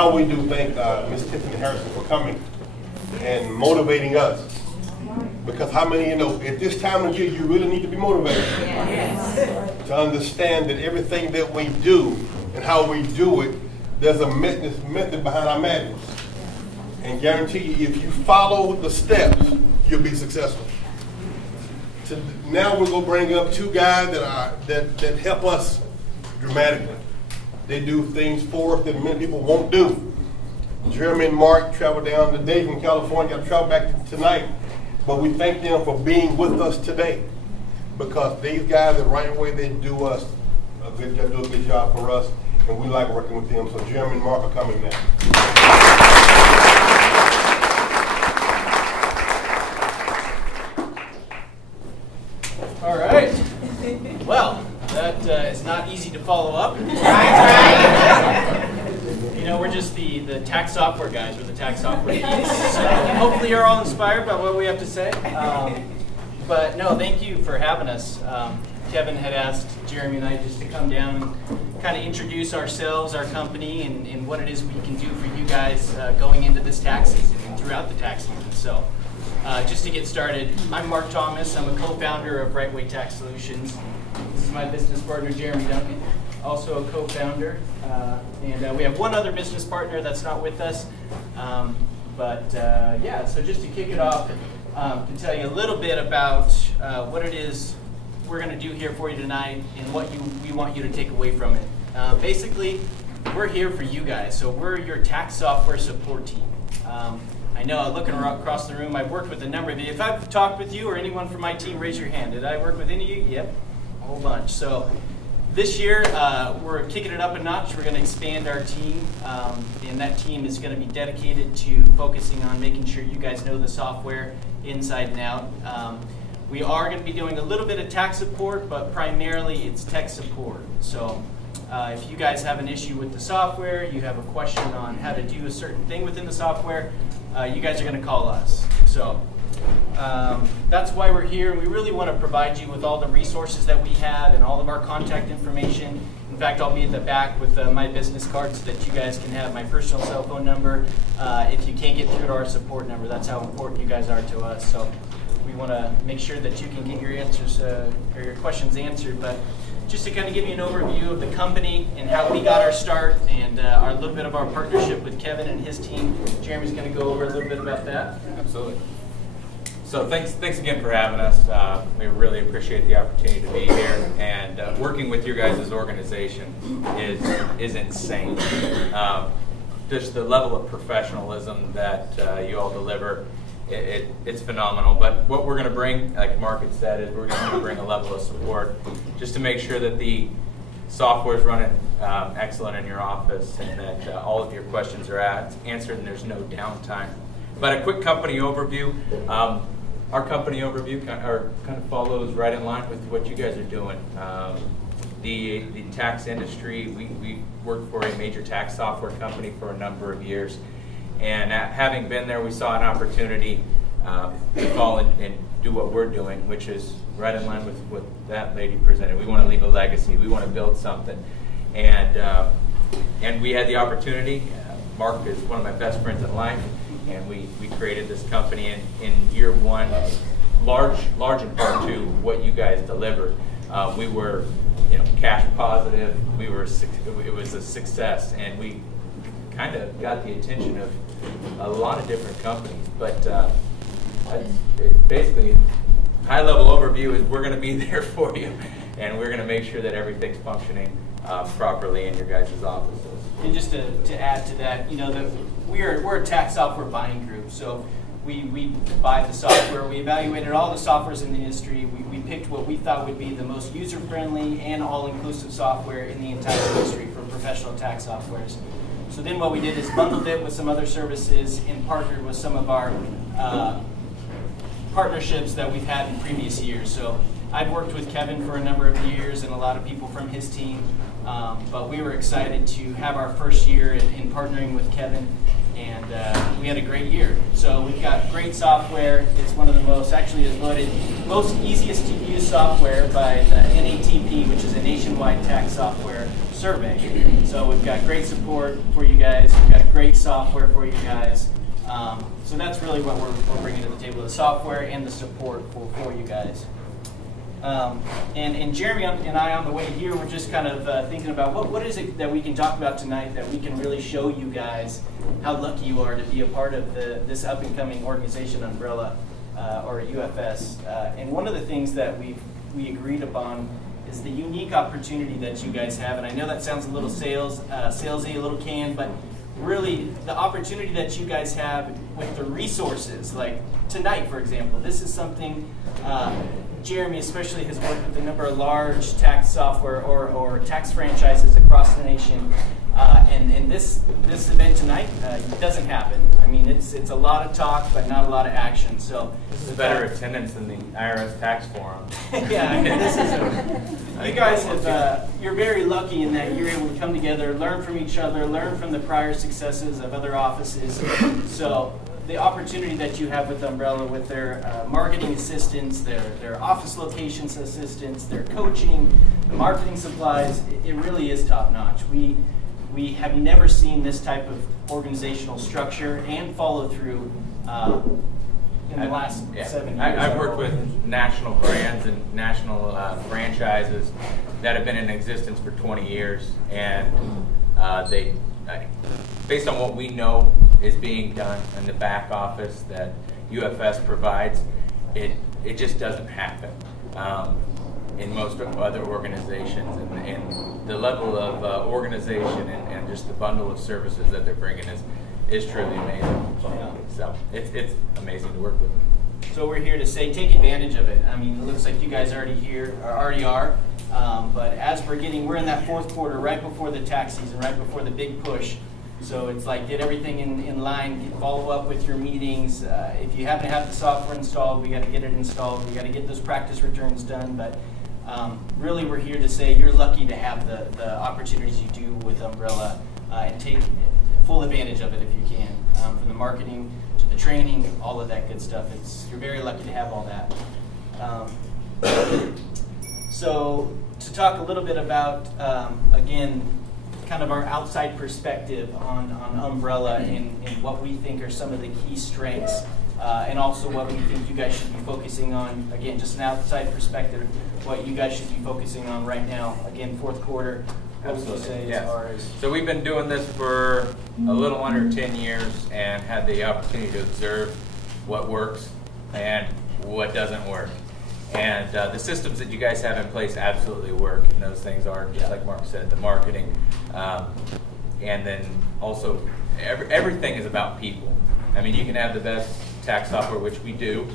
how we do thank Ms. Tiffany Harrison for coming and motivating us. Because how many at this time of year you really need to be motivated to understand that everything that we do and how we do it, there's a method behind our madness. And guarantee you, if you follow the steps, you'll be successful. Now we're going to bring up two guys that help us dramatically. They do things for us that many people won't do. Jeremy and Mark traveled down today from California, got to travel back tonight. But we thank them for being with us today, because these guys are right away, they do us a good job for us, and we like working with them. So Jeremy and Mark are coming now. All right. Well, that is not easy to follow up. You know, we're just the tax software guys. We're the tax software geeks. So hopefully you're all inspired by what we have to say. But no, thank you for having us. Kevin had asked Jeremy and I just to come down and kind of introduce ourselves, our company, and what it is we can do for you guys going into this tax season and throughout the tax season. So just to get started, I'm Mark Thomas. I'm a co-founder of Right Way Tax Solutions. This is my business partner, Jeremy Duncan, also a co-founder. And we have one other business partner that's not with us. Yeah, so just to kick it off, to tell you a little bit about what it is we're going to do here for you tonight and what we want you to take away from it. Basically, we're here for you guys. So we're your tax software support team. I know, looking across the room, I've worked with a number of you. If I've talked with you or anyone from my team, raise your hand. Did I work with any of you? Yep, a whole bunch. So this year, we're kicking it up a notch. We're going to expand our team, and that team is going to be dedicated to focusing on making sure you guys know the software inside and out. We are going to be doing a little bit of tax support, but primarily it's tech support. So if you guys have an issue with the software, you have a question on how to do a certain thing within the software, you guys are going to call us. So that's why we're here. We really want to provide you with all the resources that we have and all of our contact information. In fact, I'll be at the back with my business cards so that you guys can have my personal cell phone number if you can't get through to our support number. That's how important you guys are to us. So we want to make sure that you can get your answers or your questions answered. But just to kind of give you an overview of the company and how we got our start and a little bit of our partnership with Kevin and his team. Jeremy's going to go over a little bit about that. Absolutely. So thanks again for having us. We really appreciate the opportunity to be here, and working with your guys' organization is insane. Just the level of professionalism that you all deliver, it's phenomenal. But what we're going to bring, like Mark had said, is we're going to bring a level of support just to make sure that the software is running excellent in your office and that all of your questions are answered and there's no downtime. But a quick company overview. Our company overview kind of follows right in line with what you guys are doing. The tax industry, we worked for a major tax software company for a number of years. And having been there, we saw an opportunity to fall and do what we're doing, which is right in line with what that lady presented. We want to leave a legacy. We want to build something. And we had the opportunity. Mark is one of my best friends in life. And we created this company in year one, large in part to what you guys delivered. We were, cash positive. It was a success, and we kind of got the attention of a lot of different companies. But basically, high-level overview is we're going to be there for you, and we're going to make sure that everything's functioning properly in your guys' offices. And just to add to that, we're a tax software buying group, so we buy the software. We evaluated all the softwares in the industry. We picked what we thought would be the most user-friendly and all-inclusive software in the entire industry for professional tax softwares. So then what we did is bundled it with some other services and partnered with some of our partnerships that we've had in previous years. So I've worked with Kevin for a number of years and a lot of people from his team, but we were excited to have our first year in partnering with Kevin, and we had a great year. So we've got great software. It's one of the most easiest to use software by the NATP, which is a nationwide tax software survey. So we've got great support for you guys. We've got great software for you guys. So that's really what we're bringing to the table, the software and the support for you guys. And Jeremy and I on the way here, we're just kind of thinking about what is it that we can talk about tonight that we can really show you guys how lucky you are to be a part of this up-and-coming organization umbrella, or UFS. And one of the things that we agreed upon is the unique opportunity that you guys have. And I know that sounds a little salesy, a little canned, but really the opportunity that you guys have with the resources, like tonight, for example. This is something Jeremy especially has worked with a number of large tax software or tax franchises across the nation. And this event tonight doesn't happen. I mean, it's a lot of talk, but not a lot of action. So this is better attendance than the IRS tax forum. Yeah, I mean, this is you guys have. You're very lucky in that you're able to come together, learn from each other, learn from the prior successes of other offices. So the opportunity that you have with Umbrella, with their marketing assistants, their office locations assistants, their coaching, the marketing supplies, it really is top notch. We have never seen this type of organizational structure and follow through in the last 7 years. I've worked with national brands and national franchises that have been in existence for 20 years, and based on what we know is being done in the back office that UFS provides, it just doesn't happen in most other organizations, and the level of organization and just the bundle of services that they're bringing is truly amazing. So it's amazing to work with them. So we're here to say, take advantage of it. I mean, it looks like you guys already are. But as we're in that fourth quarter, right before the tax season, right before the big push. So it's like, get everything in line, follow up with your meetings. If you happen to have the software installed, we got to get it installed. We got to get those practice returns done. But really, we're here to say you're lucky to have the opportunities you do with Umbrella, and take full advantage of it if you can. From the marketing to the training, all of that good stuff. You're very lucky to have all that. So to talk a little bit about, again, kind of our outside perspective on Umbrella and what we think are some of the key strengths, and also what we think you guys should be focusing on. Again, just an outside perspective, what you guys should be focusing on right now. Again, fourth quarter, what would you say as far as? So we've been doing this for a little under 10 years and had the opportunity to observe what works and what doesn't work. And the systems that you guys have in place absolutely work, and those things are, just like Mark said, the marketing, and then also everything is about people. I mean, you can have the best tax software, which we do,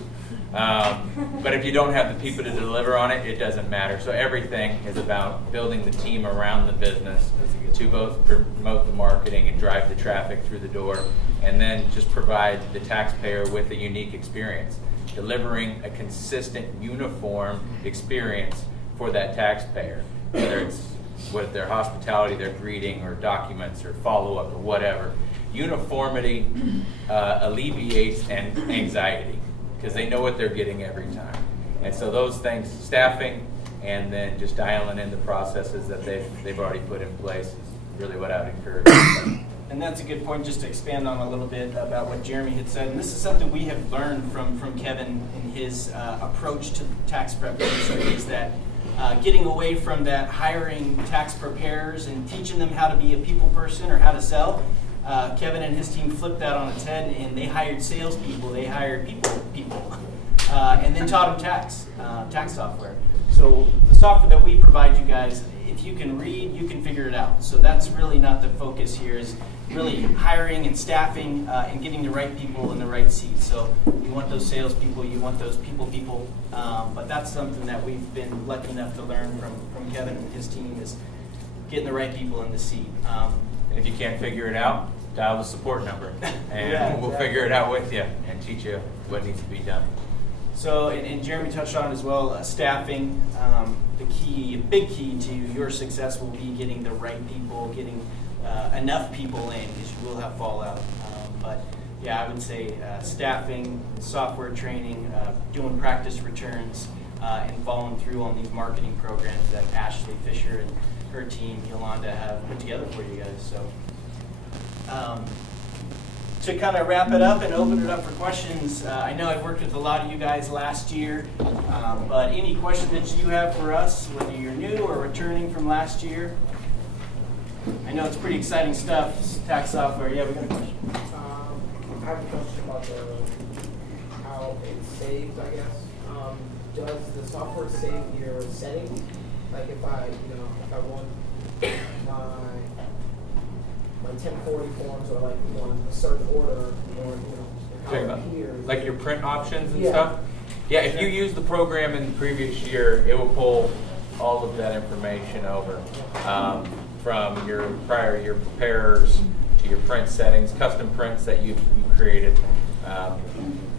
but if you don't have the people to deliver on it, it doesn't matter. So everything is about building the team around the business to both promote the marketing and drive the traffic through the door, and then just provide the taxpayer with a unique experience, delivering a consistent, uniform experience for that taxpayer, whether it's with their hospitality, their greeting, or documents, or follow-up, or whatever. Uniformity alleviates anxiety, because they know what they're getting every time. And so those things, staffing, and then just dialing in the processes that they've already put in place is really what I would encourage. And that's a good point, just to expand on a little bit about what Jeremy had said. And this is something we have learned from Kevin in his approach to tax preparation, is that getting away from that hiring tax preparers and teaching them how to be a people person or how to sell. Kevin and his team flipped that on its head, and they hired salespeople, they hired people, and then taught them tax software. So the software that we provide you guys, if you can read, you can figure it out. So that's really not the focus here, is really hiring and staffing and getting the right people in the right seats. So you want those salespeople, you want those people, but that's something that we've been lucky enough to learn from Kevin and his team, is getting the right people in the seat. And if you can't figure it out, dial the support number, and we'll figure it out with you and teach you what needs to be done. So, and Jeremy touched on it as well, staffing. The big key to your success will be getting the right people, getting enough people in, because you will have fallout. But yeah, I would say staffing, software training, doing practice returns, and following through on these marketing programs that Ashley Fisher and her team, Yolanda, have put together for you guys. So to kind of wrap it up and open it up for questions, I know I've worked with a lot of you guys last year, but any question that you have for us, whether you're new or returning from last year? I know it's pretty exciting stuff, tax software. Yeah, we got a question. I have a question about how it's saved, I guess. Does the software save your settings? Like if I want my 1040 forms or like want a certain order or Talking about like your print options and Yeah. stuff? Yeah, if you use the program in the previous year, it will pull all of that information over from your prior year preparers to your print settings, custom prints that you've created.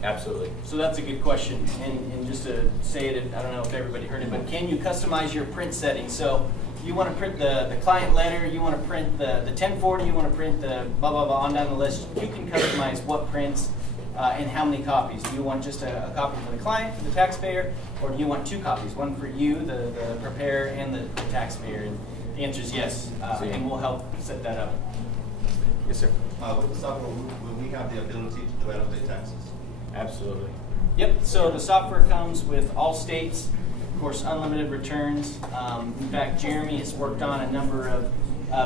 Absolutely. So that's a good question. And just to say it, I don't know if everybody heard it, but can you customize your print settings? So you want to print the client letter, you want to print the 1040, you want to print the blah, blah, blah, on down the list. You can customize what prints and how many copies. Do you want just a copy for the client, for the taxpayer, or do you want 2 copies, one for you, the preparer, and the taxpayer? And the answer is yes, and we'll help set that up. Yes, sir. With the software, will we have the ability to do out-of-state taxes? Absolutely. Yep, so the software comes with all states, of course, unlimited returns. In fact, Jeremy has worked on a number of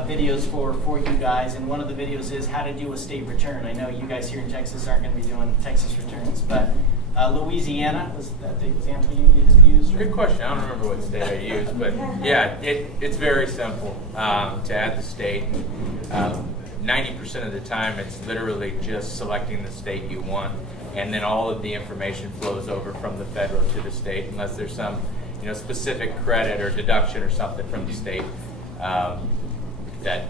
videos for you guys, and one of the videos is how to do a state return. I know you guys here in Texas aren't going to be doing Texas returns, but Louisiana, was that the example you just used? Good question. I don't remember what state I used, but yeah, it's very simple to add the state. 90% of the time, it's literally just selecting the state you want, and then all of the information flows over from the federal to the state, unless there's some, specific credit or deduction or something from the state that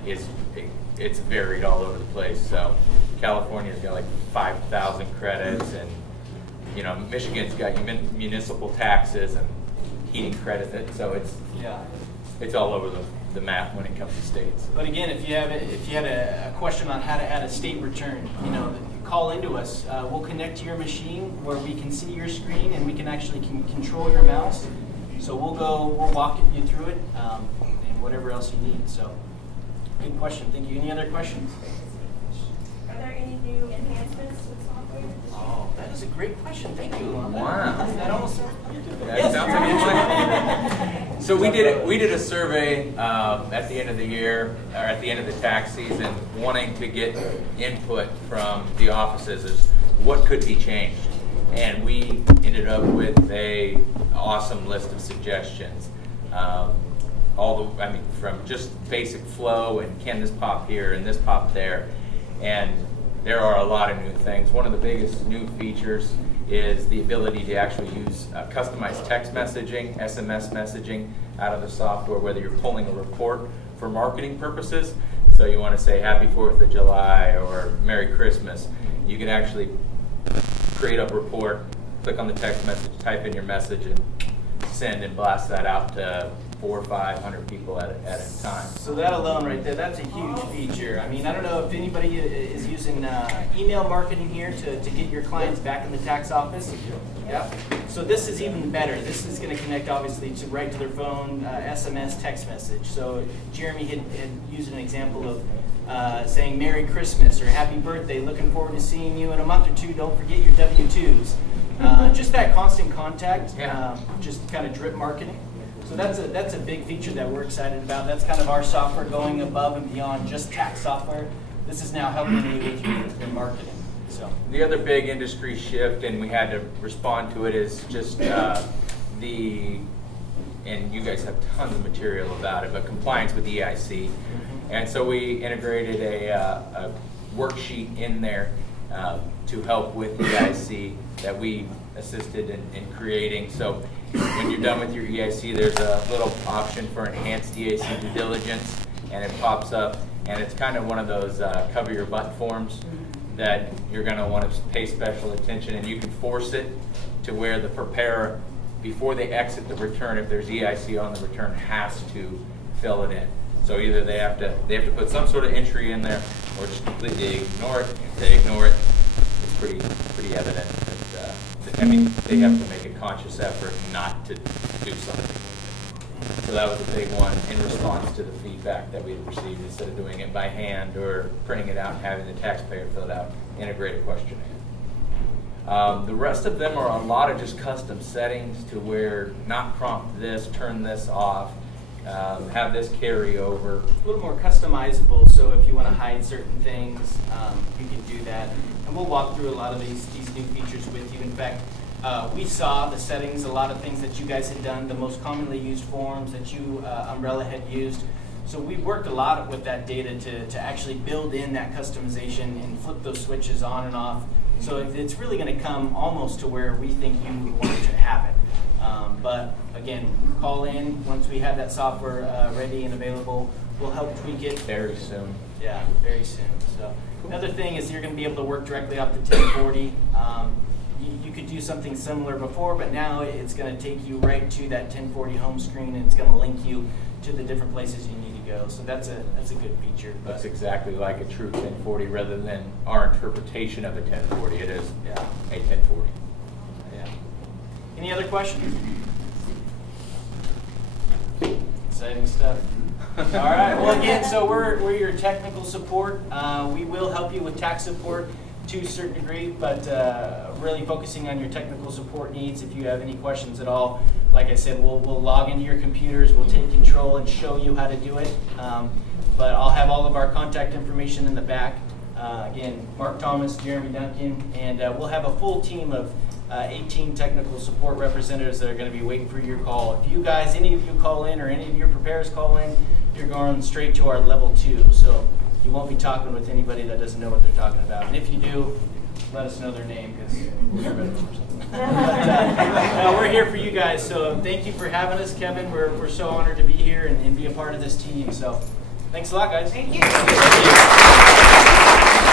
it's varied all over the place. So California's got like 5,000 credits, and Michigan's got municipal taxes and heating credit. So it's all over the map when it comes to states. But again, if you had a question on how to add a state return, call into us. We'll connect to your machine where we can see your screen and we can actually control your mouse. So we'll walk you through it and whatever else you need. So good question. Thank you. Any other questions? Are there any new enhancements to the software? Oh, that is a great question. Thank you. Wow. That almost That sounds like a good. So we did a survey at the end of the year, or at the end of the tax season, wanting to get input from the offices as what could be changed, and we ended up with a awesome list of suggestions. From just basic flow and can this pop here and this pop there, and there are a lot of new things. One of the biggest new features is the ability to actually use customized text messaging, SMS messaging out of the software, whether you're pulling a report for marketing purposes. So you want to say Happy 4th of July or Merry Christmas. You can actually create a report, click on the text message, type in your message, and send and blast that out to 400 or 500 people at a time. So that alone right there, that's a huge feature. I mean, I don't know if anybody is using email marketing here to get your clients back in the tax office. Yep. So this is even better. This is going to connect obviously right to their phone, SMS, text message. So Jeremy had used an example of saying Merry Christmas or Happy Birthday, looking forward to seeing you in a month or two, don't forget your W-2s. Just that constant contact, just kind of drip marketing. So that's a big feature that we're excited about. That's kind of our software going above and beyond just tax software. This is now helping you with your marketing. So the other big industry shift, and we had to respond to it, is just and you guys have tons of material about it, but compliance with EIC. And so we integrated a worksheet in there to help with EIC that we assisted in creating. So when you're done with your EIC, there's a little option for enhanced EIC due diligence, and it pops up, and it's kind of one of those cover your butt forms that you're going to want to pay special attention, and you can force it to where the preparer, before they exit the return, if there's EIC on the return, has to fill it in. So either they have to put some sort of entry in there, or just completely ignore it. If they ignore it, it's pretty evident that I mean, they have to make a conscious effort not to do something. So that was a big one in response to the feedback that we had received. Instead of doing it by hand or printing it out and having the taxpayer fill it out, integrate a questionnaire. The rest of them are a lot of just custom settings to where not prompt this, turn this off, have this carry over. A little more customizable, so if you want to hide certain things, you can do that. And we'll walk through a lot of these new features with you. In fact, we saw the settings, a lot of things that you guys had done, the most commonly used forms that you, Umbrella, had used. So we worked a lot with that data to actually build in that customization and flip those switches on and off. So it's really going to come almost to where we think you want to have it. But again, call in once we have that software ready and available. We'll help tweak it. Very soon. Yeah, very soon. So another thing is you're going to be able to work directly off the 1040. You could do something similar before, but now it's going to take you right to that 1040 home screen, and it's going to link you to the different places you need to go. So that's a good feature. That's exactly like a true 1040 rather than our interpretation of a 1040. It is a 1040. Yeah. Any other questions? Exciting stuff. All right. Well, again, so we're your technical support. We will help you with tax support to a certain degree, but really focusing on your technical support needs. If you have any questions at all, like I said, we'll log into your computers, we'll take control and show you how to do it. But I'll have all of our contact information in the back. Again, Mark Thomas, Jeremy Duncan, and we'll have a full team of 18 technical support representatives that are going to be waiting for your call. If you guys, any of you call in or any of your preparers call in, you're going straight to our level 2. So you won't be talking with anybody that doesn't know what they're talking about. And if you do, let us know their name, because we'll get rid of them or something. But, we're here for you guys, so thank you for having us, Kevin. We're so honored to be here and be a part of this team. So thanks a lot, guys. Thank you. Thank you.